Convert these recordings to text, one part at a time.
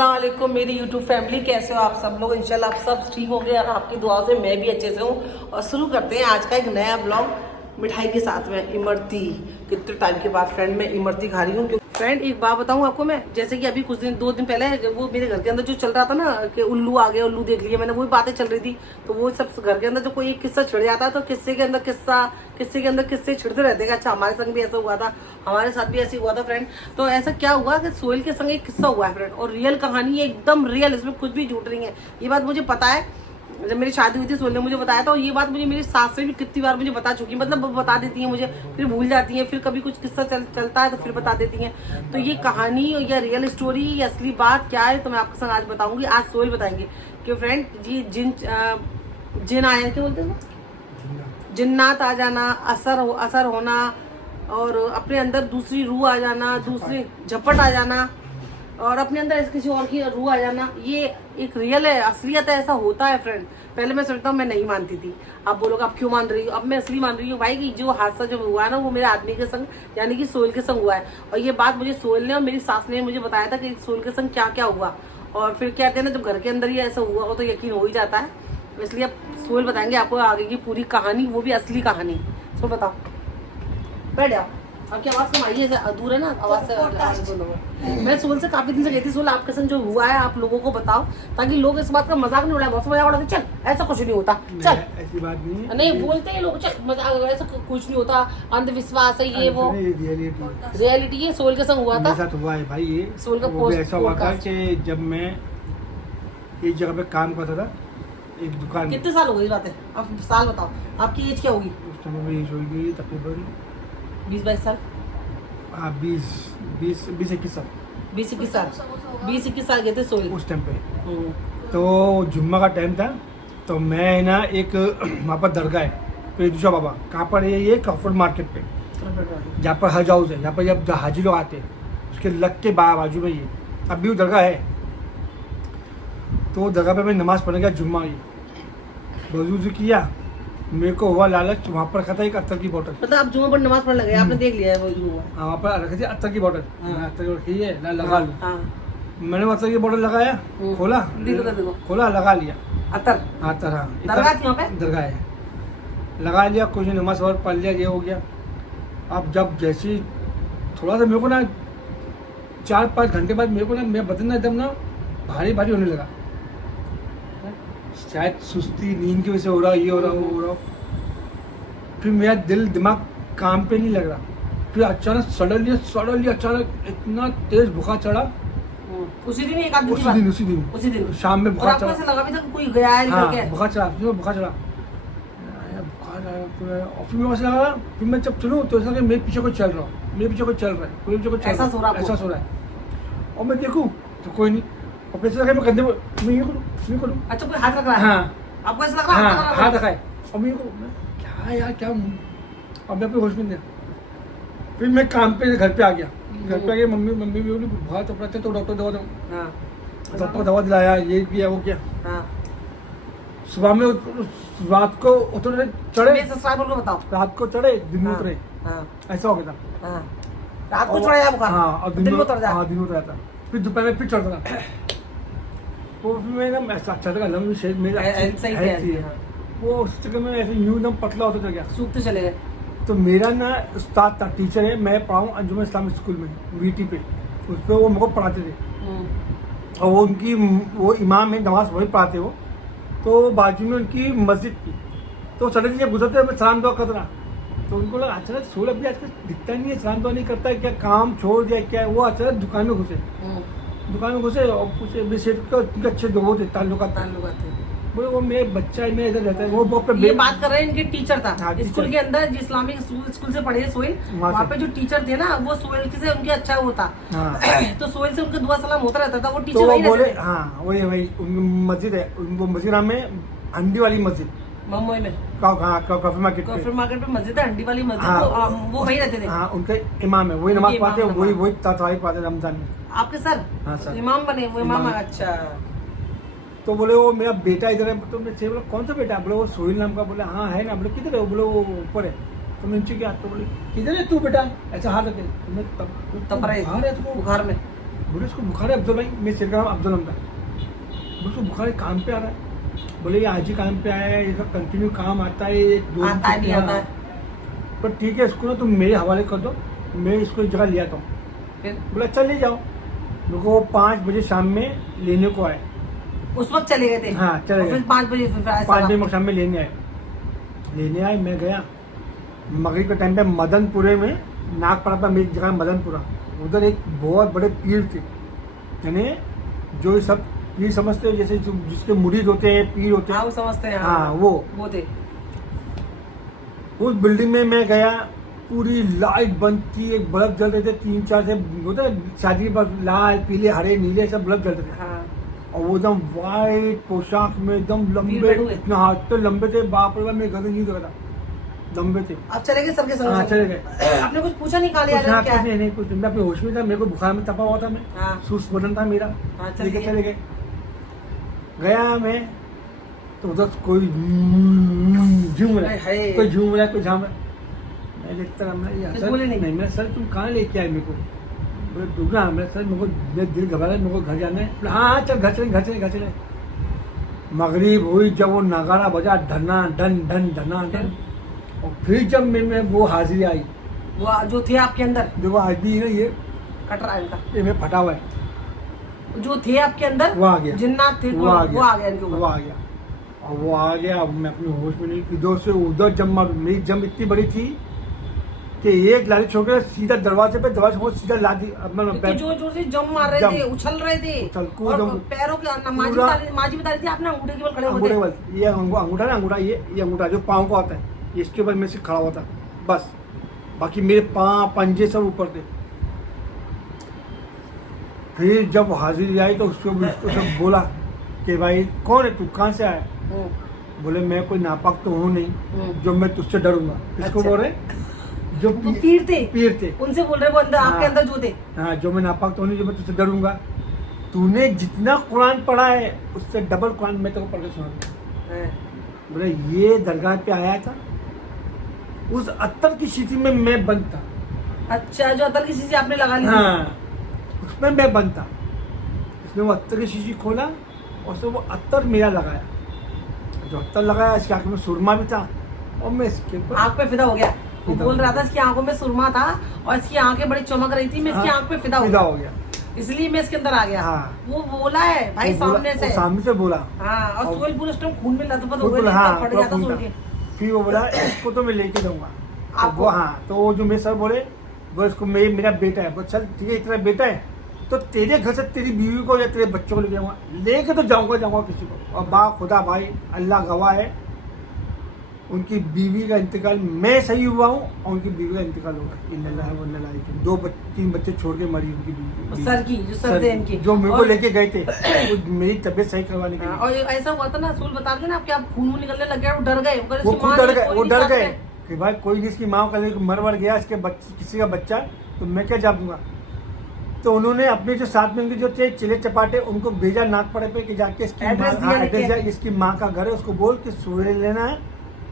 वालेकुम मेरी YouTube family, कैसे हो आप सब लोग। इंशाल्लाह आप सब ठीक होंगे और आपकी दुआओं से मैं भी अच्छे से हूँ। और शुरू करते हैं आज का एक नया ब्लॉग मिठाई के साथ में। इमरती, कितने टाइम के बाद फ्रेंड मैं इमरती खा रही हूँ। फ्रेंड एक बात बताऊँ आपको मैं, जैसे कि अभी कुछ दिन 2 दिन पहले वो मेरे घर के अंदर जो चल रहा था ना कि उल्लू आ गया, उल्लू देख लिया मैंने, वही बातें चल रही थी। तो वो सब घर के अंदर जो कोई एक किस्सा छिड़ जाता है तो किस्से के अंदर किस्से छिड़ते रहते हैं। अच्छा हमारे संग भी ऐसा हुआ था, हमारे साथ भी ऐसे हुआ था फ्रेंड। तो ऐसा क्या हुआ कि सोहेल के संग एक किस्सा हुआ है फ्रेंड, और रियल कहानी है, एकदम रियल, इसमें कुछ भी झूठ नहीं है। ये बात मुझे पता है, जब मेरी शादी हुई थी सोहेल ने मुझे बताया था। और ये बात मुझे मेरी सास से भी कितनी बार मुझे बता चुकी है, मतलब बता देती है मुझे, फिर भूल जाती है, फिर कभी कुछ किस्सा चलता है तो फिर बता देती हैं। तो ये कहानी या रियल स्टोरी या असली बात क्या है तो मैं आपके संग आज बताऊंगी। आज सोहेल बताएंगे कि फ्रेंड जी जिन आया, क्या बोलते हैं, जिन्नात आ जाना, असर होना, और अपने अंदर दूसरी रूह आ जाना, दूसरी झपट आ जाना, और अपने अंदर किसी और की रूह आ जाना, ये एक रियल है, असलियत है, ऐसा होता है फ्रेंड। पहले मैं सोचता हूँ, मैं नहीं मानती थी। आप बोलोगे आप क्यों मान रही हो, अब मैं असली मान रही हूँ भाई कि जो हादसा जो हुआ है ना वो मेरे आदमी के संग यानी कि सोहेल के संग हुआ है। और ये बात मुझे सोहेल ने और मेरी सास ने मुझे बताया था कि सोहेल के संग क्या क्या हुआ। और फिर कहते हैं ना, जब घर के अंदर ही ऐसा हुआ हो तो यकीन हो ही जाता है। इसलिए अब सोहेल बताएंगे आपको आगे की पूरी कहानी, वो भी असली कहानी। सो बताओ, बैठ जाओ। आपकी आवाज कम आई है, दूर है ना आवाज से। मैं सोहेल से काफी दिन से कहती, सोहेल आपके संग जो हुआ है आप लोगों को बताओ, ताकि लोग इस बात का मजाक नहीं उड़ाए। बहुत मजाक उड़ाते, चल ऐसा कुछ नहीं होता, चल ऐसी बात नहीं है। नहीं बोलते हैं लोग, चल मजाक, ऐसा कुछ नहीं होता, अंधविश्वास है ये वो। रियलिटी ये सोहेल के संग हुआ था, मेरे साथ हुआ है भाई। ये सोहेल का वो ऐसा हुआ था कि जब मैं एक जगह पे काम करता था, एक दुकान में। कितने साल हो गए इस बात है, आप साल बताओ, आपकी एज क्या होगी। उस समय मेरी एज होगी तकरीबन 20-22 साल। हाँ 20-21 साल। 20-21 साल गए थे सोहेल उस टाइम पे। तो जुम्मा का टाइम था, तो मैं ना एक वहाँ पर दरगाह है पेदुशा बाबा, कहाँ पर है ये, कफर मार्केट पे, जहाँ पर हज हाउस है, जहाँ पर जब हाजी लोग आते हैं उसके लग के बाजू में ये अभी वो दरगाह है। तो दरगाह पे मैं नमाज़ पढ़ने गया जुम्मा की, वजू किया, मेरे को हुआ लालच, वहाँ पर रखा था एक अत्तर की बोतल। मतलब आप जुम्मा पर नमाज पढ़ने लगे, आपने देख लिया है वो जुम्मा। हाँ वहाँ पर रखी थी अत्तर की बोतल। अत्तर की बोतल है ना, लगा लूँ। मैंने अत्तर की बोतल लगाया, खोला, खोला, लगा लिया अत्तर। अत्तर। हाँ दरगाह थी वहाँ पे, दरगाह है, लगा लिया, कुछ नमाज वगैरह पढ़ लिया, ये हो गया। अब जब जैसे थोड़ा सा मेरे को ना 4-5 घंटे बाद मेरे को ना मेरा बदन ना एकदम ना भारी भारी होने लगा, शायद सुस्ती नींद की वजह से हो रहा, ये हो रहा, वो हो रहा। फिर मेरा दिल दिमाग काम पे नहीं लग रहा। फिर अचानक सडनली अचानक इतना तेज बुखार चढ़ा। उसी दिन एक आदमी उसी दिन शाम में बुखार चढ़ा। ऐसा लगा भी था कि कोई गया है हाँ, करके। बुखार चढ़ा। बुखार आया, और फिर मैं लगा, फिर मैं जब चलूँ तो ऐसा मेरे पीछे कोई चल रहा है, मेरे पीछे कोई चल रहा है, ऐसा सो रहा है। और मैं देखूँ तो कोई नहीं, और कैसे लगा मैं कंधे पर मैं ये करूँ। अच्छा कोई हाथ रख रहा है। हाँ आपको ऐसा लग रहा है हाँ, हाथ रखा है, और मेरे को क्या यार क्या, और मैं अपने होश में नहीं। फिर मैं काम पे घर पे आ गया, मम्मी भी बोली बहुत तो पड़ते, तो डॉक्टर दवा दो। डॉक्टर दवा दिलाया, ये किया वो किया। सुबह में रात को उतरे चढ़े, सब्सक्राइबर को बताओ, रात को चढ़े दिन में उतरे, ऐसा हो गया था। रात को चढ़ा बुखार, हाँ, और दिन में उतर जाता। हाँ दिन में उतर जाता, फिर दोपहर में फिर चढ़ता था। तो फिर मैं ना ऐसा अच्छा था, लंबी शेड मेरा थी, वो उस जगह में ऐसे यूं एकदम पतला होता चल गया, सूखते चले गए। तो मेरा ना उस्ताद था, टीचर है, मैं पढ़ाऊँ अंजुमन इस्लामिक स्कूल में वीटी पे, उस पर वो मेरे को पढ़ाते थे। और वो इमाम है, नमाज वही पढ़ाते वो। तो बाजू में उनकी मस्जिद थी, तो सडनली जब गुजरते मैं सलाम दुआ कर रहा, तो उनको लगा अचानक सोहेल अभी आजकल दिखता नहीं है, सलाम दुआ नहीं करता है, क्या काम छोड़ दिया क्या। वो अचानक दुकान में घुसे और कुछ उनके अच्छे दोनों थे, ताल्लुकात थे। वो मेरे बच्चा है, मेरे इधर रहता है, वो अपने ये बात कर रहे हैं इनके टीचर था। हाँ, स्कूल के अंदर जो इस्लामिक स्कूल से पढ़े सोहेल, वहाँ पे जो टीचर थे ना वो सोहेल से उनके अच्छा होता। तो सोहेल से उनका दुआ सलाम होता रहता था, वो टीचर वही बोले। रहते थे। हाँ वही उनकी मस्जिद है, उनको मस्जिद नाम है हंडी वाली मस्जिद, मुंबई में कॉफी मार्केट पे मस्जिद है, हंडी वाली मस्जिद। वो वही रहते थे। हाँ उनके इमाम है, वही नमाज पढ़ते, वही तरावी पढ़ते रमजान में। आपके सर? हाँ सर, इमाम बने वो इमाम। अच्छा, तो बोले वो मेरा बेटा इधर है, तो मैं बोला कौन सा बेटा? बोले वो सोहेल नाम का। बोले हाँ है ना। बोले किधर है? बोले वो ऊपर है। तो मैं नीचे गया, तो बोले किधर है तू बेटा? ऐसा हाथ रखे, बुखार में बोले इसको बुखार है अफजल भाई, मैं सिर का नाम अफजल था। बोले उसको बुखार है, काम पे आ रहा है। बोले ये आज ही काम पे आया है, इसका कंटिन्यू काम आता है, ये 2 दिन आता नहीं छुट्टियां। आता है। पर ठीक है, इसको ना तुम मेरे हवाले कर दो, मैं इसको एक जगह ले आता हूँ। फिर बोला चल ले जाओ। मेरे को 5 बजे शाम में लेने को आए। उस वक्त चले गए थे? हाँ, चले गए। फिर 5 बजे 5 बजे शाम में लेने आए। मैं गया मगरिब के टाइम पे मदनपुरे में, नागपाड़ा पर मेरी जगह मदनपुरा, उधर एक बहुत बड़े पीर थे। यानी जो ये सब पीर समझते हो, जैसे जिसके मुरीद होते हैं, पीर होते हाँ हैं, वो समझते हैं। हाँ वो थे। उस बिल्डिंग में मैं गया, पूरी लाइट बंद थी, एक बल्ब जल रहे थे, 3-4 से होता है शादी पर, लाल पीले हरे नीले सब बल्ब जल रहे थे। हाँ। और वो एकदम वाइट पोशाक में, एकदम लंबे, बैठे हुए? इतना हाथ तो लंबे थे, बाप रे बाप, मैं घर नहीं देखा था, लंबे थे। आप चले गए सबके संग? हाँ, चले गए। आपने कुछ पूछा नहीं, खाली कुछ क्या है? नहीं, कुछ नहीं, मैं अपने होश में था, मेरे को बुखार में तपा हुआ था, मैं हाँ। सुस्त बदन था मेरा। हाँ, चल लेके दिए। चले गए। गया मैं तो उधर कोई झूम रहा हाय, हाय। है, कोई झूम रहा है, कोई झाम रहा है। मैं देखता रहा, मैं यार कुछ सर बोले नहीं? मैं सर तुम कहाँ लेके आए मेरे को? बोले दुगना, मैं सर मेरे को, मेरा दिल घबरा है, मेरे को घर जाना है। बोले हाँ चल घर चले। मगरिब हुई, जब वो नगाड़ा बजा, धना धन धन धना धन, और फिर जब मैं वो हाजिरी आई, वो जो थे आपके अंदर, देखो आज भी है ना, ये कट रहा है इनका, ये में फटा हुआ है, जो थे आपके अंदर वो आ गया, जिन्नात थे, वो आ गया इनके ऊपर। वो आ गया। और वो आ गया, अब मैं अपने होश में नहीं, इधर से उधर जम मारू। मेरी जम इतनी बड़ी थी कि एक लारी छोड़कर सीधा दरवाजे पे, सीधा ला दी। अब मैं इतनी जोर से जम मार रहे थे, उछल रहे थे, कूद, और पैरों के माजी बता रही थी आपने अंगूठे के बल खड़े अंगूठे होते। बल, ये अंगूठा ना, अंगूठा ये अंगूठा जो पाँव को आता है, इसके ऊपर मैं से खड़ा हुआ था बस, बाकी मेरे पाँव पंजे सब ऊपर थे। फिर जब हाजिरी आई तो उसको सब बोला कि भाई कौन है तू, कहाँ से आया? बोले मैं कोई नापाक तो हूँ नहीं जो मैं तुझसे डरूंगा। किसको अच्छा। बोल रहे? जो पीर थे, उनसे बोल रहे वो अंदर, आपके अंदर जो थे। हाँ, जो मैं नापाक तो नहीं, जो मैं तुझसे डरूंगा। तूने जितना कुरान पढ़ा है उससे डबल कुरान मैं तेरे को पढ़ के सुना। बोले ये दरगाह पे आया था, उस अत्तर की शीशी में मैं बंद था। अच्छा, जो अत्तर की शीशी आपने लगा ली? हाँ, उसमें मैं बंद था। इसने वो अत्तर की शीशी खोला और उसने वो अत्तर मेरा लगाया। जो अत्तर लगाया, इसकी आंखों में सुरमा भी था, और मैं इसके ऊपर आंख पे फिदा हो गया। वो बोल रहा था इसकी आंखों में सुरमा था और इसकी आंखें बड़ी चमक रही थी, मैं इसकी आंख पे फिदा हो गया, इसलिए मैं इसके अंदर आ गया। हाँ। वो बोला है भाई सामने से, सामने से बोला। हाँ, और सोहेल पूरे टाइम खून में लथपथ हो बिल्कुल, गए, हाँ, फट गया था सोहेल के। फिर वो बोला इसको तो मैं लेके जाऊंगा आपको? वो, हाँ, तो वो जो मेरे सर बोले वो इसको मेरा बेटा है। बोल चल ठीक है, इतना बेटा है तो तेरे घर से तेरी बीवी को या तेरे बच्चों को लेके जाऊंगा, लेके तो जाऊंगा किसी को। और बा खुदा भाई अल्लाह गवाह है, उनकी बीवी का इंतकाल मैं सही हुआ हूँ और उनकी बीवी का इंतकाल होगा। इन्नल्लाह व इन्ना इलैहि राजिऊन। 3 बच्चे छोड़ के मरी उनकी बीवी। सर की जो सर थे इनकी, जो मेरे को लेके गए थे वो मेरी तबीयत सही करवाने के लिए। और ऐसा हुआ था ना, सूल बता रहे थे ना आपके, आप खून निकलने लग गया, वो डर गए, वो खुद डर गए, वो डर गए कि भाई कोई नहीं, इसकी माँ का मर गया, इसके बच्चे किसी का बच्चा, तो मैं क्या जा दूंगा। तो उन्होंने अपने जो साथ में उनके जो थे चिले चपाटे, उनको भेजा नागपड़े पे कि जाके इसकी एड्रेस दिया, इसकी माँ का घर है, उसको बोल के सोहेल लेना है,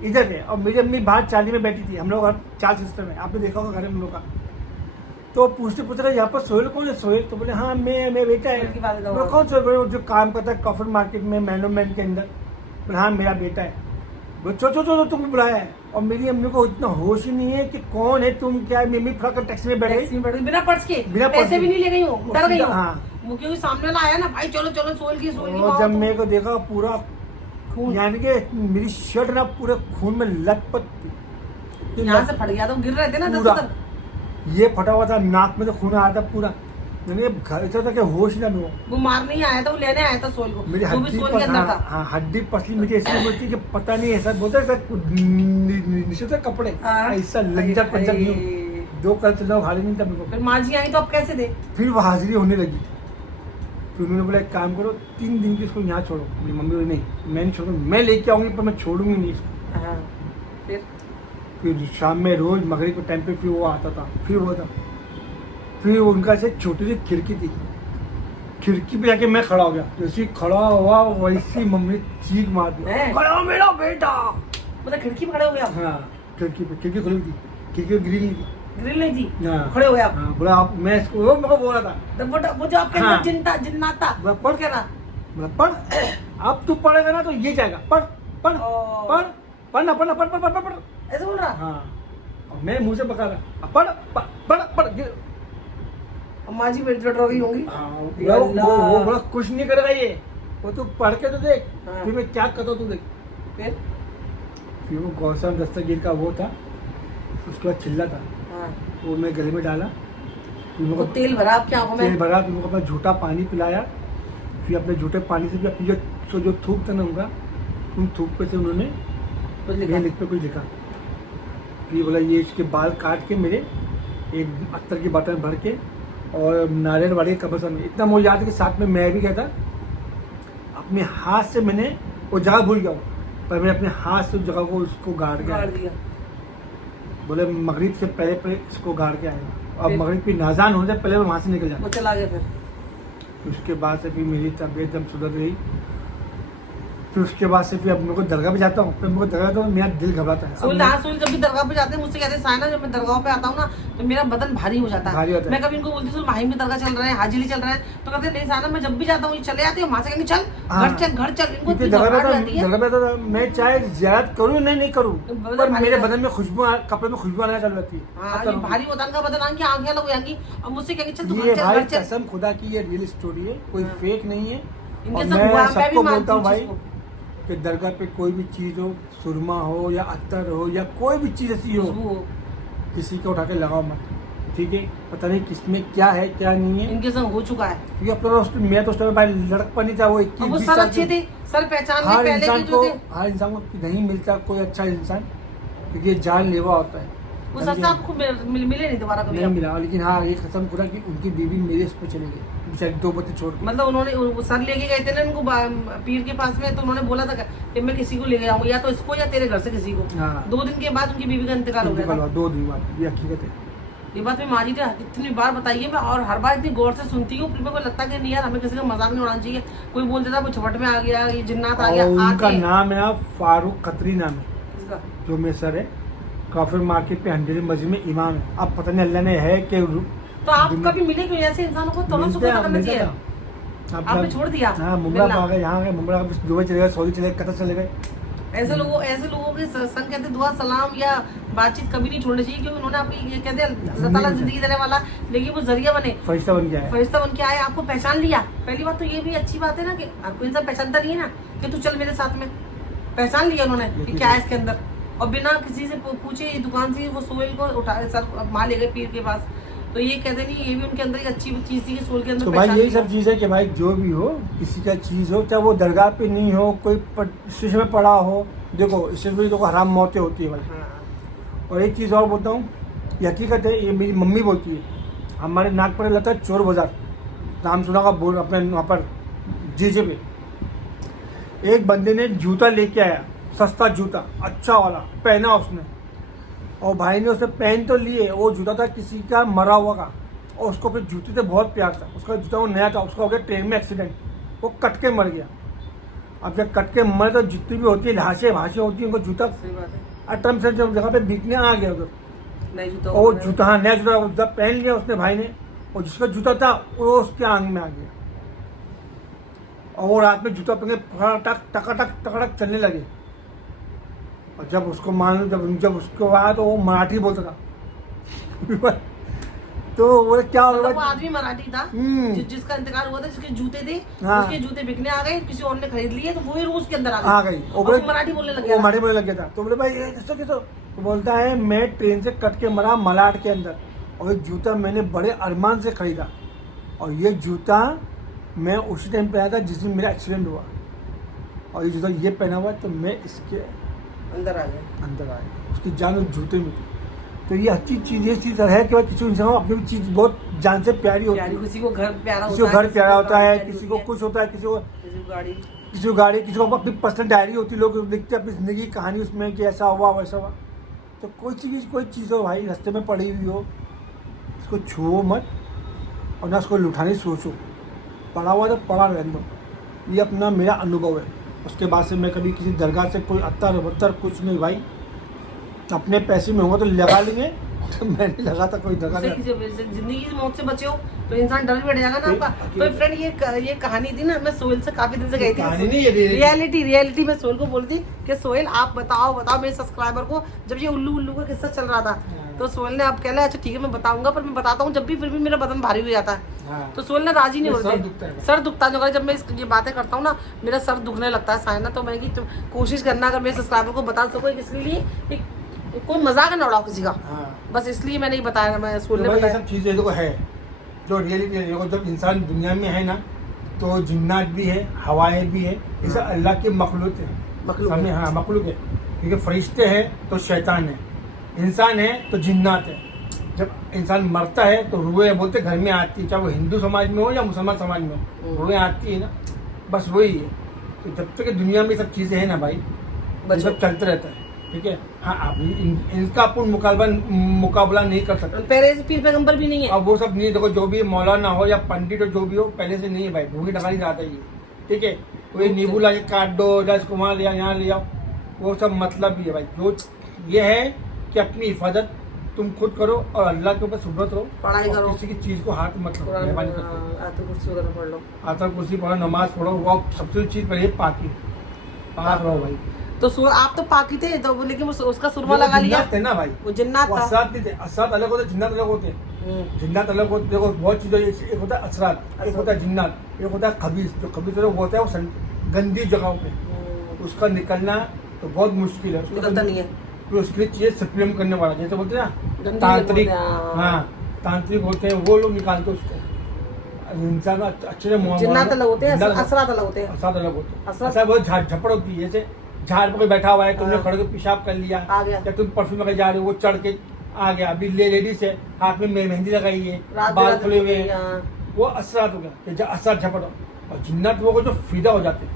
इधर है। और मेरी अम्मी बाहर चाली में बैठी थी, हम लोग 4 सिस्टर में, आपने देखा होगा घर है हम लोग का। तो पूछते रहे यहाँ पर सोहेल कौन है? सोहेल तो बोले हाँ मैं बेटा है। बोले कौन सोहेल? जो काम करता है कॉफर मार्केट में, मैन के अंदर। बोले हाँ मेरा बेटा है। बोले चो तुमने बुलाया है। और मेरी अम्मी को इतना होश ही नहीं है कि कौन है तुम, क्या है। मम्मी फटाकर टैक्सी में बैठ गई, बिना पर्स के, बिना पैसे भी नहीं ले गई हूँ, डर गई हूँ। हाँ, वो क्योंकि सामने वाला आया ना, भाई चलो सोहेल की और जब मेरे को देखा पूरा खून, यानी कि मेरी शर्ट ना पूरे खून में लथपथ थी। यहाँ से फट गया था, गिर रहे थे ना पूरा ये फटा हुआ था, नाक में तो खून आया था पूरा। ऐसा था कि होश ना में वो मारने ही आया था, वो लेने आया था सोहेल को, मेरी जो भी सोहेल के अंदर था। हाँ, हड्डी पसली मेरी ऐसी बोलती कि पता नहीं, ऐसा बोलते नीचे कपड़े ऐसा लंजर पंजर 2 कल चला हाल ही नहीं था मेरे को। फिर माँ जी आई तो आप कैसे थे? फिर वो हाजिरी होने लगी। फिर उन्होंने बोला एक काम करो, 3 दिन की इसको यहाँ छोड़ो। मेरी मम्मी बोली नहीं मैं नहीं छोड़ूंगी, मैं लेके आऊंगी पर मैं छोड़ूंगी नहीं इसको। फिर शाम में रोज मगरिब के टाइम पे फिर वो आता था, फिर उनका से छोटी सी खिड़की थी, खिड़की पे जाके मैं खड़ा हो गया। जैसे खड़ा हुआ वैसी मम्मी चीख मार दी, खड़ा मेरा बेटा। मतलब खिड़की पे खड़े हो गया? हाँ, खिड़की खुली थी, खिड़की पे ग्रिल नहीं थी, ग्रिल नहीं थी, हाँ। खड़े हुए आप। हाँ, बोला आप, मैं इसको वो मेरे को बोल रहा था, वो जो आपके हाँ। अंदर जिन्नात था, वो पढ़ के ना। मतलब पढ़, अब तू पढ़ेगा ना तो ये जाएगा, पढ़ पढ़ ओ। पढ़, पढ़ना पढ़ना पढ़ पढ़ पढ़ पढ़। ऐसे बोल रहा। हाँ, और मैं मुंह से बका रहा, पढ़ पढ़ पढ़ पढ़। अम्मा जी मेरी रो रही होंगी। हाँ, वो बड़ा कुछ नहीं करेगा ये, वो तू पढ़ के तो देख, हाँ। फिर मैं क्या करता हूँ तू देख। फिर वो गौसम दस्तगीर का वो था, उसके बाद चिल्ला था, हाँ। वो मैं गले में डाला, फिर मेरे वो को तेल भरा आपकी आंखों तेल में। भरा, फिर मेरे को अपना झूठा पानी पिलाया, फिर अपने झूठे पानी से भी अपनी जो थूक था ना उनका, उन थूक पे से उन्होंने कुछ ये लिखा। लिख पे कुछ लिखा। फिर बोला ये इसके बाल काट के मेरे एक अत्तर की बर्तन भर के और नारियल वाले कब्र में, इतना मुझे याद है कि साथ में मैं भी गया था, अपने हाथ से मैंने वो जगह भूल गया हूँ, पर मैंने अपने हाथ से उस जगह को उसको गाड़ गाड़ के दिया। बोले मगरिब से पहले इसको गाड़ के आएगा, अब फिर? मगरिब की नाजान होने से पहले मैं वहाँ से निकल जाता। वो चला गया फिर। उसके बाद से फिर मेरी तबीयत एकदम सुधर गई। फिर उसके बाद से फिर अब मेरे को दरगाह पे जाता हूँ, फिर मेरे को दरगाह तो मेरा दिल घबराता है। अब सुन मैं- हाँ सुन, जब भी दरगाह पे जाते हैं मुझसे कहते हैं साइना, जब मैं दरगाह पे आता हूँ ना तो मेरा बदन भारी हो जाता भारी है। होता है। मैं कभी इनको बोलती हूँ माहिम की दरगाह चल रहा है, हाजिरी चल रहा है, तो कहते हैं नहीं साइना, मैं जब भी जाता हूँ ये चले जाते हैं, वहाँ से कहेंगे चल हाँ। घर चल घर चल। इनको क्योंकि इतनी दरगाह घबराहट पे रहती है। दरगाह पे तो मैं चाहे ज़ियारत करूँ नहीं करूँ, बदन पर भारी मेरे होता है। बदन में खुशबू कपड़े में खुशबू आना चालू रहती है। हाँ, अब ये भारी होता है इनका बदन, आंखें आंखें अलग हो जाएंगी और मुझसे कहेंगे चल तू ये घर चल भाई घर चल। कसम खुदा की ये रियल स्टोरी है, कोई हाँ। फेक नहीं है। इनके और साथ मैं हुआ, मैं भी सबको मानती बोलता हूँ हूँ भाई चीज़ को। कि दरगाह पे कोई भी चीज़ हो, सुरमा हो या अत्तर हो या कोई भी चीज़ ऐसी हो, खुशबू हो। किसी को उठा के लगाओ मत, ठीक है? पता नहीं किसमें क्या है क्या नहीं है, इनके संग हो चुका है। क्योंकि अपना मैं तो उस टाइम भाई लड़कपन नहीं था, वो और 21 वो 20 सर साल अच्छे के। थे, सर पहचान हर पहले इंसान के को जो थे। हर इंसान को नहीं मिलता कोई अच्छा इंसान, क्योंकि ये जानलेवा होता है। वो सर साहब को मिले नहीं दोबारा कभी नहीं आप? मिला, लेकिन हाँ ये कसम खुदा कि उनकी बीवी मेरे इस पे चले गई बेचारी, 2 बच्चे छोड़ के। मतलब उन्होंने वो सर लेके गए थे ना इनको पीर के पास में, तो उन्होंने बोला था कि मैं किसी को ले गया हूँ, या तो इसको या तेरे घर से किसी को। हाँ। 2 दिन के बाद उनकी बीवी का इंतकाल हो गया था। 2 दिन बाद, ये हकीकत है। ये बात मैं माँ जी ने इतनी बार बताई है, मैं और हर बार इतनी गौर से सुनती हूँ, फिर मेरे को लगता है कि नहीं यार हमें किसी का मजाक नहीं उड़ाना चाहिए। कोई बोल देता वो झपट में आ गया, ये जिन्नात आ गया। और उनका आके नाम है ना फारूक खत्री नाम है, इसका जो मेरे सर है, काफिर मार्केट पे 100 मस्जिद में इमाम है। अब पता नहीं अल्लाह ने है कि तो आप कभी मिले क्यों ऐसे इंसानों को? थोड़ा मिलते सुकून हैं, करना मिलते चाहिए। हैं। आपने छोड़ दिया हाँ, मुंबई मिलना? आ गए, यहाँ गए, मुंबई दुबई चले गए, सऊदी चले गए, कतर चले गए। ऐसे लोगों के संग कहते दुआ सलाम या बातचीत कभी नहीं छोड़नी चाहिए, क्योंकि उन्होंने आपकी ये कहते हैं अल्लाह ताला जिंदगी देने वाला, लेकिन वो जरिया बने, फरिश्ता बन गया है। फरिश्ता बन के आए, आपको पहचान लिया। पहली बात तो ये भी अच्छी बात है ना कि हर कोई इंसान पहचानता नहीं है ना कि तू चल मेरे साथ में। पहचान लिया उन्होंने कि क्या है इसके अंदर, और बिना किसी से पूछे दुकान से वो सोहेल को उठाए सर माँ ले गए पीर के पास। तो ये कहते नहीं, ये भी उनके अंदर एक अच्छी चीज थी कि सोहेल के अंदर तो भाई पहचान यही लिया। सब चीज़ है कि भाई जो भी हो, किसी का चीज़ हो, चाहे वो दरगाह पे नहीं हो, कोई स्टेशन में पड़ा हो, देखो स्टेशन पे देखो हराम मौतें होती है भाई। हाँ। और एक चीज़ और बोलता हूँ, ये हकीकत है, ये मेरी मम्मी बोलती है, हमारे नाक पर लगता है चोर बाजार, नाम सुना होगा बोल अपने वहाँ पर जीजे पे। एक बंदे ने जूता लेके आया, सस्ता जूता अच्छा वाला, पहना उसने, और भाई ने उसने पहन तो लिए, वो जूता था किसी का मरा हुआ का, और उसको फिर जूते से बहुत प्यार था, उसका जूता वो नया था, उसका हो गया ट्रेन में एक्सीडेंट, वो कट के मर गया। अब जब कट के मरे तो जितनी भी होती है लाशें भाषें होती है, उनको जूता सही बात है। अटम से जब जगह पे बिकने आ गया उधर, नहीं जूता और वो जूता, हाँ नया जूता पहन लिया उसने भाई ने, और जिसका जूता था वो उसके आंग में आ गया, और वो रात में जूता पहन के टकाटक टकाटक चलने लगे। और जब उसको मान लो, जब उसको आया तो वो मराठी बोलता था तो वो क्या मतलब वो होगा, आदमी मराठी था जिसका इंतकाल हुआ था, जिसके जूते थे, हाँ। उसके जूते बिकने आ गए, किसी और ने खरीद लिए, तो वही रूस के अंदर आ गई, और वो मराठी बोलने लग गया वो था। मराठी बोलने लग गया था। तो बोले भाई ये किसको तो बोलता है मैं ट्रेन से कट के मरा मलाड के अंदर, और ये जूता मैंने बड़े अरमान से खरीदा, और ये जूता मैं उसी टाइम पहना था जिस दिन मेरा एक्सीडेंट हुआ, और ये जूता ये पहना हुआ तो मैं इसके अंदर आ गया। अंदर आया, उसकी जान उस जूते में थी। तो ये अच्छी चीज़ ये चीज़ है कि भाई किसी इंसान को अपनी चीज़ बहुत जान से प्यारी होती है, किसी को घर प्यारा किसी होता को है, घर प्यारा होता है, गाड़ी किसी को प्यारी कुछ होता है, किसी को किसी को गाड़ी। किसी को गाड़ी, किसी को अपनी पर्सनल डायरी होती है, लोग लिखते हैं अपनी ज़िंदगी की कहानी उसमें कि ऐसा हुआ वैसा हुआ। तो कोई चीज़ हो भाई रास्ते में पड़ी हुई हो, उसको छुओ मत, और ना उसको लुटाने सोचो, पड़ा हुआ तो पड़ा रहने दो। ये अपना मेरा अनुभव है। उसके बाद से मैं कभी किसी दरगाह से कोई अत्तर वत्तर कुछ नहीं भाई, अपने पैसे में होगा तो लगा लेंगे, तो मैंने लगा था कोई जगह सही, जब जिंदगी की मौत से बचे हो तो इंसान डर भी बैठ जाएगा ना आपका। तो फ्रेंड ये कहानी थी ना, मैं सोहेल से काफी दिन से गई कहानी थी, नहीं है, रियलिटी मैं सोहेल को बोलती कि सोहेल आप बताओ मेरे सब्सक्राइबर को, जब ये उल्लू का किस्सा चल रहा था तो सोहेल ने आप कहला अच्छा ठीक है मैं बताऊंगा, पर मैं बताता हूँ जब भी फिर भी मेरा बदन भारी हो जाता है। हाँ। तो सोहेल ने राजी नहीं सर होते, दुखता है। सर दुखता है जब मैं ये बातें करता हूँ ना, मेरा सर दुखने लगता है साइना। तो मैं तुम कोशिश करना अगर मेरे सब्सक्राइबर को बता सको, इसके लिए कोई मजाक न उड़ाओ किसी का, बस इसलिए मैंने ये बताया। मैं सोहेल ने ये बताया सब चीजें देखो है जो रियलिटी है। देखो जब इंसान दुनिया में है ना तो जिन्नात भी है, हवाएं भी है, ये सब अल्लाह की मखलूक है, मखलूक। हाँ मखलूक है, क्योंकि फरिश्ते हैं तो शैतान है, इंसान है तो जिन्नात है। जब इंसान मरता है तो रूहें बोलते घर में आती है, चाहे वो हिंदू समाज में हो या मुसलमान समाज में हो, रूहें आती है ना, बस वही है। तो जब तक दुनिया में सब चीजें हैं ना भाई, ये सब चलते रहता है, ठीक है। हाँ अभी इनका अपन मुकाबला नहीं कर सकते। पहले से पीर पैगंबर भी नहीं है, अब वो सब नहीं, देखो जो भी मौलाना हो या पंडित हो जो भी हो पहले से नहीं है भाई, भूमि ढकाली जाता है ये, ठीक है। कोई नींबू ला के काट दो, राजकुमार लिया यहाँ ले आओ, वो सब मतलब ही है भाई। जो ये है कि अपनी हिफाजत तुम खुद करो और अल्लाह के ऊपर सुब्रत रहो, पढ़ाई करो, किसी की चीज को हाथ मत लो, मेहरबानी करके आयत कुर्सी वगैरह पढ़ लो, आयत कुर्सी पढ़ो, नमाज पढ़ो, वो सबसे चीज पढ़िए पाकी, पाक रहो भाई। तो आप तो पाकी थे तो, लेकिन उसका सुरमा लगा लिया थे ना भाई, वो जिन्नात था। असरात नहीं थे, असरात अलग होते, जिन्नात अलग होते, जिन्नात अलग होते। देखो बहुत चीजें, एक होता है असरात, एक होता है जिन्नात, एक होता है खबीस। जो खबीस लोग होता है वो गंदी जगहों पे, उसका निकलना तो बहुत मुश्किल है, निकलता नहीं है, तो उसके लिए चाहिए सप्लीमेंट करने वाला, जैसे बोलते हैं ना तांत्रिक, हाँ तांत्रिक होते हैं वो लोग निकालते उसको। इंसान अच्छे से जिन्नात अलग होते हैं, असरात अलग होते हैं, असरात अलग होते हैं। असरात ऐसा बहुत झपड़ होती है, जैसे झाड़ पे कोई बैठा हुआ है, तुमने हाँ। खड़े के पेशाब कर लिया, आ गया, या तुम परफ्यूम लगा जा रहे हो, वो चढ़ के आ गया। अभी लेडीज है, हाथ में मेहंदी लगाई है, बाल खुले हुए हैं, वो असरात हो गया, असरात झपड़। और जिन्नात वो जो फिदा हो जाते हैं,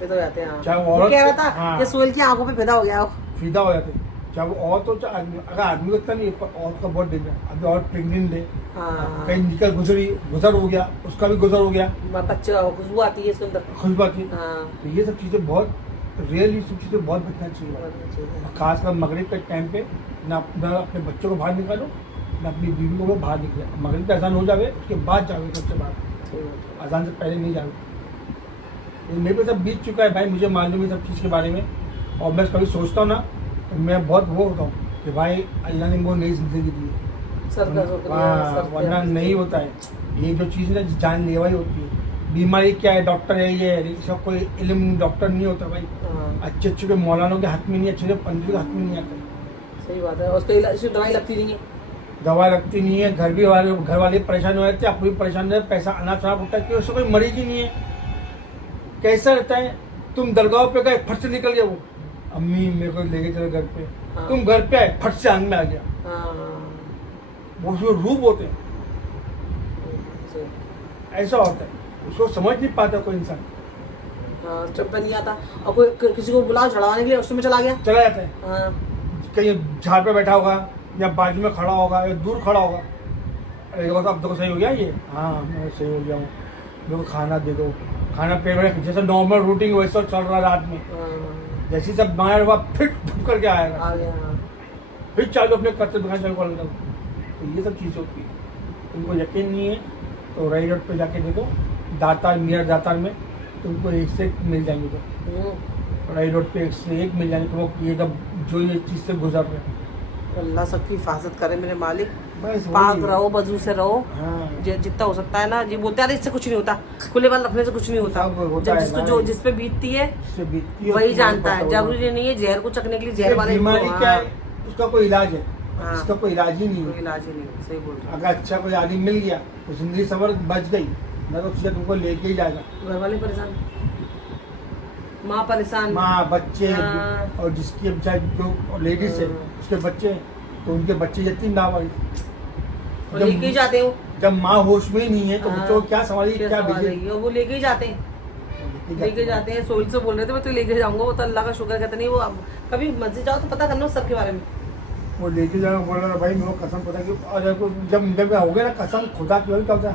फिदा हो जाते हैं। चाहे वो औरत कह रहा था हाँ, कि सोहेल की आंखों पे फिदा हो गया, फिदा हो जाते हैं, चाहे वो औरत हो चाहे आदमी। अगर आदमी को इतना नहीं, औरत का बहुत डेंजर। अभी औरत प्रेगनेंट है, कहीं निकल गुजर हो गया, उसका भी गुजर हो गया, बच्चे खुशबू आती है इसके अंदर, खुशबू आती है। तो ये सब चीजें बहुत रियल, ये सब चीजें बहुत बचना चाहिए, खासकर मगरिब के टाइम पे। ना अपने बच्चों को बाहर निकालो, ना अपनी बीवी को बाहर निकले। मगरिब का अजान हो जावे उसके बाद जावे, सबसे बाहर, अजान से पहले नहीं जावे। मेरे पे सब बीत चुका है भाई, मुझे मालूम है सब चीज़ के बारे में। और मैं कभी सोचता हूँ ना तो मैं बहुत वो होता हूँ कि भाई अल्लाह ने वो नई जिंदगी दी है, वरना नहीं होता है। ये जो चीज़ ना जानलेवा ही होती है। बीमारी क्या है, डॉक्टर है ये, इसका कोई इल्म डॉक्टर नहीं होता भाई। अच्छे अच्छे के मौलानों के हाथ में नहीं, अच्छे पंडित के हाथ में नहीं आता। सही बात है, उसको दवाई लगती नहीं है, दवा लगती नहीं है, घर वाले परेशान हो जाते हैं, आप भी परेशान रहते, पैसा आना खराब होता है कि उससे कोई मरीज ही नहीं है। कैसा रहता है, तुम दरगाह पे गए, फट से निकल गया वो, अम्मी मेरे को लेके चलो घर पे, तुम घर पे आए, फट से आंग में आ गया। वो जो रूप होते हैं ऐसा होता है, उसको समझ नहीं पाता कोई इंसान, चुप नहीं आता। और कोई किसी को बुलाओ चढ़ाने के लिए, उसमें चला जाता है, कहीं झाड़ पे बैठा होगा या बाजू में खड़ा होगा या दूर खड़ा होगा, अब देखो सही हो गया ये, हाँ मैं सही हो गया हूँ, मेरे को खाना दे दो, खाना पे जैसे नॉर्मल रूटीन वैसा चल रहा है रात में, जैसे सब माया हुआ फिर ढुक करके आएगा, फिर चालू अपने कर्तव्य दिखाना चालू कर लेता। तो ये सब चीज़ होती है, तुमको यकीन नहीं है तो राई रोड पे जाके देखो, दातार नियर दातार में तुमको एक से एक मिल जाएंगे, तो राई रोड पे एक से एक मिल जाएंगे तुमको, ये जब जो ये चीज़ से गुजर रहे हैं। अल्लाह सबकी हिफाजत करे मेरे मालिक, बस पाक रहो, वजू से रहो, हाँ। जितना हो सकता है ना। जी बोलते हैं इससे कुछ नहीं होता, खुले बाल रखने से कुछ नहीं होता, जब जिसको जो जिस पे बीतती है वही जानता है। जरूरी नहीं है जहर को चखने के लिए जहर वाले, बीमारी क्या है उसका कोई इलाज है, इसका कोई इलाज ही नहीं है, इलाज ही नहीं। सही बोल रहे हो। अगर अच्छा कोई आदमी मिल गया तो जिंदगी सबर बच गई, मैं तो सीधा तुमको लेके ही जाएगा। घर वाले परेशान, माँ परेशान, माँ बच्चे, और जिसकी अब जो लेडीज है उसके बच्चे, तो उनके बच्चे यतीम ना लेके ही जाते हो। जब माँ होश में ही नहीं है तो बच्चों को क्या सवाल, क्या भेजेगी, वो लेके ही जाते हैं, लेके जाते हैं। सोहेल से बोल रहे थे मैं तो लेके जाऊंगा, वो तो अल्लाह का शुक्र कहते नहीं। वो कभी मस्जिद जाओ तो पता करना उस सब के बारे में, वो लेके जाना बोल रहा भाई मेरे को कसम पता कि, और जब हो गया ना कसम खुदा की क्या होता,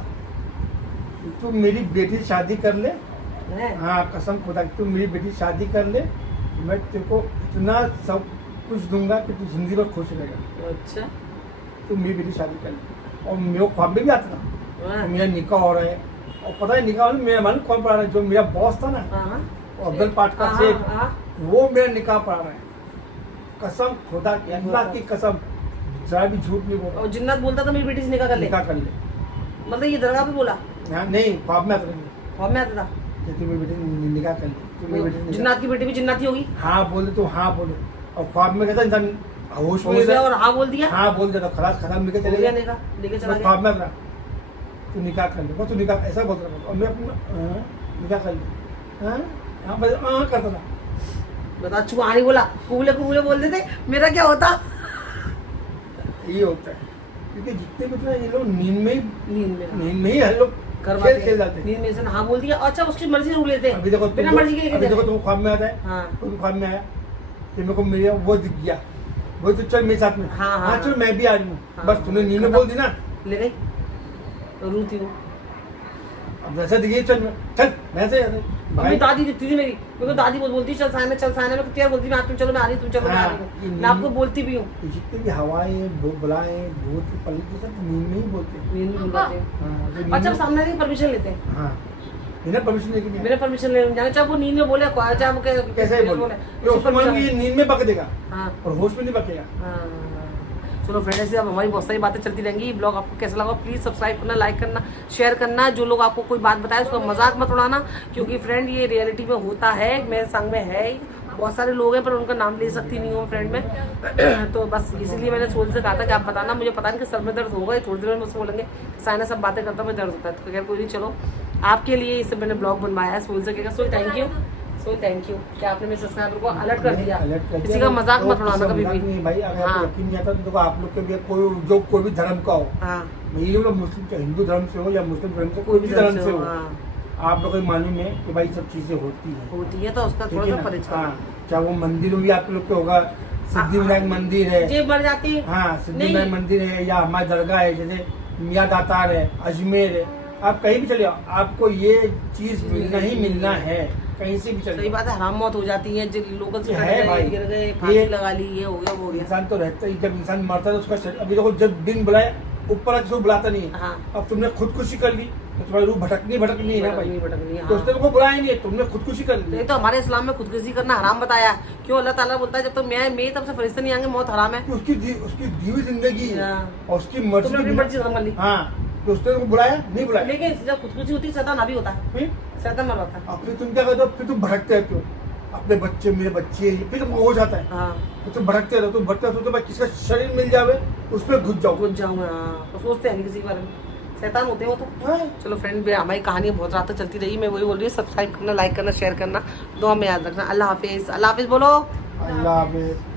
तू मेरी बेटी शादी कर ले, हाँ कसम खुदा की, तू मेरी बेटी शादी कर ले, मैं तेरे को इतना सब कुछ दूंगा कि तू जिंदगी में खुश रहेगा। अच्छा तो मेरी बेटी शादी कर ली। और मेरे को ख्वाब में भी आता था हाँ। तो मेरा निकाह हो रहा है। और पता है निकाह में मेरा मालूम कौन पढ़ा रहा है, जो मेरा बॉस था ना हाँ, वो अब्दुल पाटका हाँ, शेख, हाँ। वो मेरा निकाह पढ़ा रहा है। कसम खुदा की, अल्लाह की कसम, जरा भी झूठ नहीं बोला। और जिन्नात बोलता था मेरी बेटी से निकाह कर ले, निकाह कर ले। मतलब ये दरगाह पे बोला, हाँ नहीं, ख्वाब में आता था ख्वाब में आता था। कि तू मेरी बेटी निकाह कर ले, तू मेरी बेटी निकाह। जिन्नात की बेटी भी जिन्नाती होगी, हाँ बोले तो हाँ बोले। और ख्वाब में कहता इंसान होश में हो गया रहता है। और हाँ बोल दिया, हाँ बोल देता, खलास खत्म लेके हो चले गया गए। निकाह, लेके चला मैं गया। ख्वाब में था तू निकाह कर ले, वो तू निकाह ऐसा बोलता था। और मैं अपना निकाह कर ले, हाँ बस हाँ करता था। बता चुआ नहीं बोला, कबूले कबूले बोल देते, मेरा क्या होता। ये होता है क्योंकि जितने भी तो ये लोग नींद नींद में ही हर लोग करवाते खेल जाते हैं। नींद में से हाँ बोल दिया, अच्छा उसकी मर्जी से रुक लेते हैं, अभी देखो बिना मर्जी के अभी देखो तुम ख्वाब में आता है, हाँ तुम ख्वाब में आया कि मेरे को मेरा वो दिख गया, वो तो चल मेरे साथ में, हाँ, हाँ, चल मैं भी आ रही हूँ। हाँ, बस तुमने नींद में खत्म। बोल दी ना, ले गई तो रूती हूँ। अब वैसा दिखे चल वैसे मम्मी भाई। दादी दिखती थी मेरी, मेरे को दादी बोलती चल साइना चल साइना, मैं कितनी बार बोलती मैं तुम चलो मैं आ रही हूँ, तुम चलो मैं आ रही हूँ, मैं आपको बोलती भी हूँ। जितने भी हवाएं बुलाएं भूत पलित सब नींद में ही बोलते हैं। नींद में बुलाते हैं। हाँ, जो नींद अच्छा में- सामने नहीं परमिशन लेते हैं, हाँ बिना परमिशन लेके नहीं आए। बिना परमिशन ले जाने, चाहे वो नींद में बोले चाहे वो कैसे ही बोले तो उसको मान लो ये नींद में बक देगा हाँ और होश में नहीं बकेगा। हाँ। चलो फ्रेंड, ऐसे अब हमारी बहुत सारी बातें चलती रहेंगी। ब्लॉग आपको कैसा लगा प्लीज सब्सक्राइब करना, लाइक करना, शेयर करना। जो लोग आपको कोई बात बताए उसका मजाक मत उड़ाना, क्योंकि फ्रेंड ये रियलिटी में होता है, मेरे संग में है। बहुत सारे लोग हैं पर उनका नाम ले सकती नहीं हूँ फ्रेंड में तो बस इसीलिए मैंने सोल से कहा था कि आप बताना। मुझे पता नहीं कि सर में दर्द होगा, थोड़ी देर में मुझसे बोलेंगे साइना सब बातें करता मैं दर्द होता है, तो खैर कोई नहीं। चलो आपके लिए इसे मैंने ब्लॉग बनवाया है सोल से कहेगा। Soul thank you, soul thank you कि आपने मेरे सब्सक्राइबर को अलर्ट कर दिया। किसी का मजाक मत उड़ाना कभी भी। नहीं भाई, अगर हाँ। आपको यकीन नहीं आता तो देखो आप लोग के भी कोई भी धर्म का हो, हाँ ये लोग मुस्लिम चाहे हिंदू धर्म से हो या मुस्लिम धर्म से, कोई भी धर्म से हो, आप लोग को मालूम है कि भाई सब चीजें होती है। होती है तो उसका ठीक थोड़ा है सा ना? परहेज हाँ, करो। चाहे वो मंदिर भी आप लोग के होगा, सिद्धि विनायक मंदिर है, जेब मर जाती है। हाँ सिद्धि नहीं। विनायक मंदिर है, या हमारी दरगाह है जैसे मियाँ दातार है, अजमेर है, आप कहीं भी चले जाओ आपको ये चीज मिलना ही मिलना है, कहीं से भी चले सही जाओ। बात है, हराम मौत हो जाती है, लोकल से ये कट है गए, भाई। गिर गए, फांसी ये- लगा ली, ये हो गया वो हो गया। इंसान तो रहता ही, जब इंसान मरता है तो उसका अभी देखो जब दिन बुलाए ऊपर आके उसको बुलाता नहीं है। हाँ अब तुमने खुदकुशी कर ली तो तुम्हारी रूह भटकनी है ना भाई, भटकनी, तो उसने तुमको बुलाया नहीं है, तुमने खुदकुशी कर ली। नहीं तो हमारे इस्लाम में खुदकुशी करना हराम बताया है। क्यों अल्लाह ताला बोलता है जब तक मैं तब से फरिश्ते नहीं आएंगे, मौत हराम है। कि उसकी दी हुई जिंदगी है हाँ। और उसकी मर्जी तुमने अपनी के मर्जी खत्म कर ली। बिना- हाँ तो उसने तुमको बुलाया नहीं बुलाया, लेकिन जब खुदकुशी होती है शैतान भी होता है, फिर शैतान मरवाता है। अब फिर तुम क्या करते हो, फिर तुम भटकते रहते हो, अपने बच्चे मेरे बच्चे, फिर तुमको हो जाता है, हाँ तो तुम भटकते रहो, तुम भटकते हो तो भाई किसका शरीर मिल जावे उस पर घुस जाओ। घुस जाऊँ मैं, हाँ तो सोचते हैं नहीं किसी के बारे में, शैतान होते हैं वो तो। हाँ। चलो फ्रेंड, हमारी कहानी बहुत रात तक चलती रही, मैं वही बोल रही हूँ सब्सक्राइब करना, लाइक करना, शेयर करना, दुआ में याद रखना। अल्लाह हाफिज़, अल्लाह हाफिज़ बोलो। अल्लाह हाफिज़।